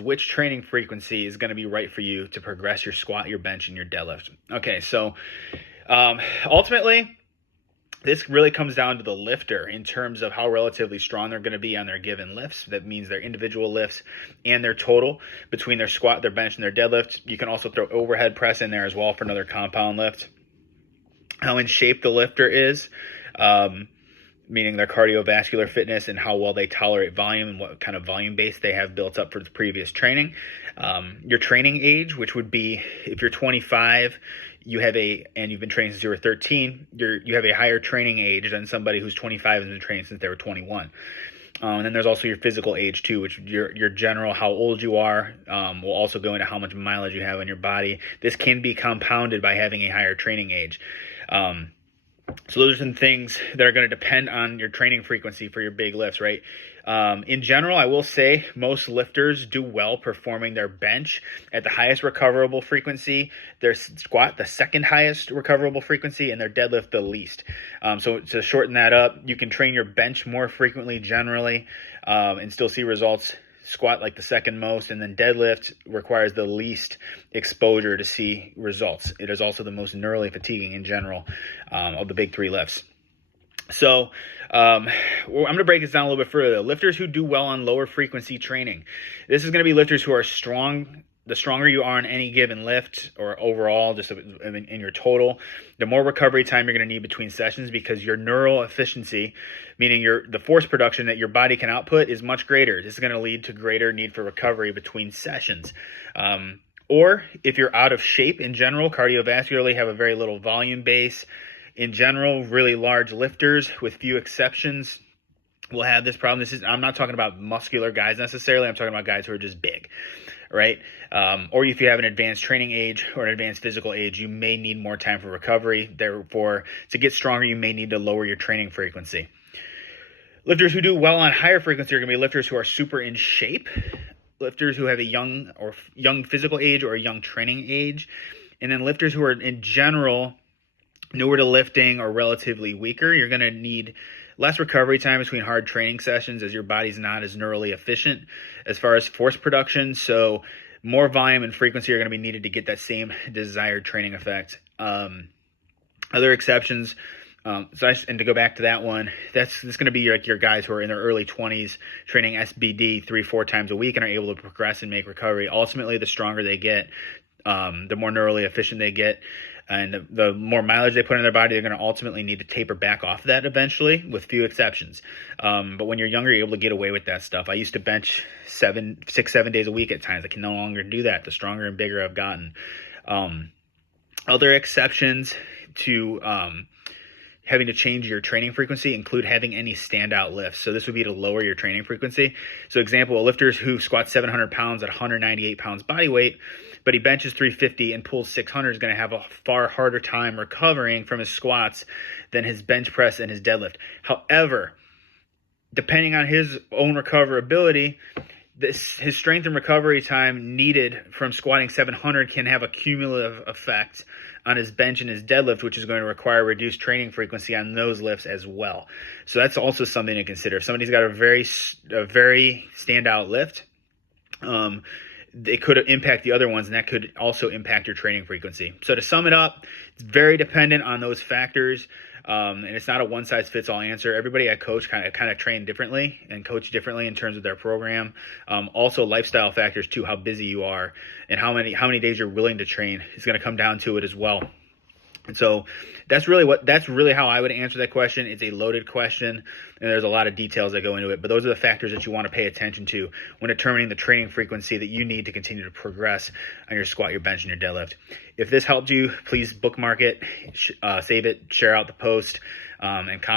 which training frequency is going to be right for you to progress your squat, your bench, and your deadlift. Okay, so ultimately, this really comes down to the lifter in terms of how relatively strong they're going to be on their given lifts. That means their individual lifts and their total between their squat, their bench, and their deadlift. You can also throw overhead press in there as well for another compound lift. How in shape the lifter is, meaning their cardiovascular fitness and how well they tolerate volume and what kind of volume base they have built up for the previous training. Your training age, which would be if you're 25, and you've been training since you were 13, you have a higher training age than somebody who's 25 and been training since they were 21. And then there's also your physical age too, which your general, how old you are, will also go into how much mileage you have on your body. This can be compounded by having a higher training age. So those are some things that are going to depend on your training frequency for your big lifts, right? In general, I will say most lifters do well performing their bench at the highest recoverable frequency, their squat the second highest recoverable frequency, and their deadlift the least. So to shorten that up, you can train your bench more frequently generally and still see results. Squat like the second most, and then deadlift requires the least exposure to see results. It is also the most neurally fatiguing in general of the big three lifts. So I'm going to break this down a little bit further. Lifters who do well on lower frequency training. This is going to be lifters who are strong. The stronger you are on any given lift or overall, just in your total, the more recovery time you're going to need between sessions, because your neural efficiency, meaning the force production that your body can output, is much greater. This is going to lead to greater need for recovery between sessions. Or if you're out of shape in general, cardiovascularly have a very little volume base. In general, really large lifters, with few exceptions, will have this problem. I'm not talking about muscular guys necessarily. I'm talking about guys who are just big, right? Or if you have an advanced training age or an advanced physical age, you may need more time for recovery. Therefore, to get stronger, you may need to lower your training frequency. Lifters who do well on higher frequency are going to be lifters who are super in shape, lifters who have a young physical age or a young training age, and then lifters who are in general newer to lifting or relatively weaker. You're going to need less recovery time between hard training sessions, as your body's not as neurally efficient as far as force production. So more volume and frequency are going to be needed to get that same desired training effect. Other exceptions, and to go back to that one, that's going to be your guys who are in their early 20s training SBD 3-4 times a week and are able to progress and make recovery. Ultimately, the stronger they get, the more neurally efficient they get, and the more mileage they put in their body, they're going to ultimately need to taper back off that eventually, with few exceptions. But when you're younger, you're able to get away with that stuff. I used to bench 7 days a week at times. I can no longer do that, the stronger and bigger I've gotten. Other exceptions to having to change your training frequency include having any standout lifts. So this would be to lower your training frequency. So example, lifters who squat 700 pounds at 198 pounds body weight, but he benches 350 and pulls 600, is going to have a far harder time recovering from his squats than his bench press and his deadlift. However, depending on his own recoverability, his strength and recovery time needed from squatting 700 can have a cumulative effect on his bench and his deadlift, which is going to require reduced training frequency on those lifts as well. So that's also something to consider. If somebody's got a very standout lift, it could impact the other ones, and that could also impact your training frequency. So to sum it up, it's very dependent on those factors, and it's not a one-size-fits-all answer. Everybody I coach kind of train differently and coach differently in terms of their program. Also, lifestyle factors too, how busy you are and how many days you're willing to train is going to come down to it as well. And so that's really how I would answer that question. It's a loaded question, and there's a lot of details that go into it, but those are the factors that you want to pay attention to when determining the training frequency that you need to continue to progress on your squat, your bench, and your deadlift. If this helped you, please bookmark it, save it, share out the post, and comment.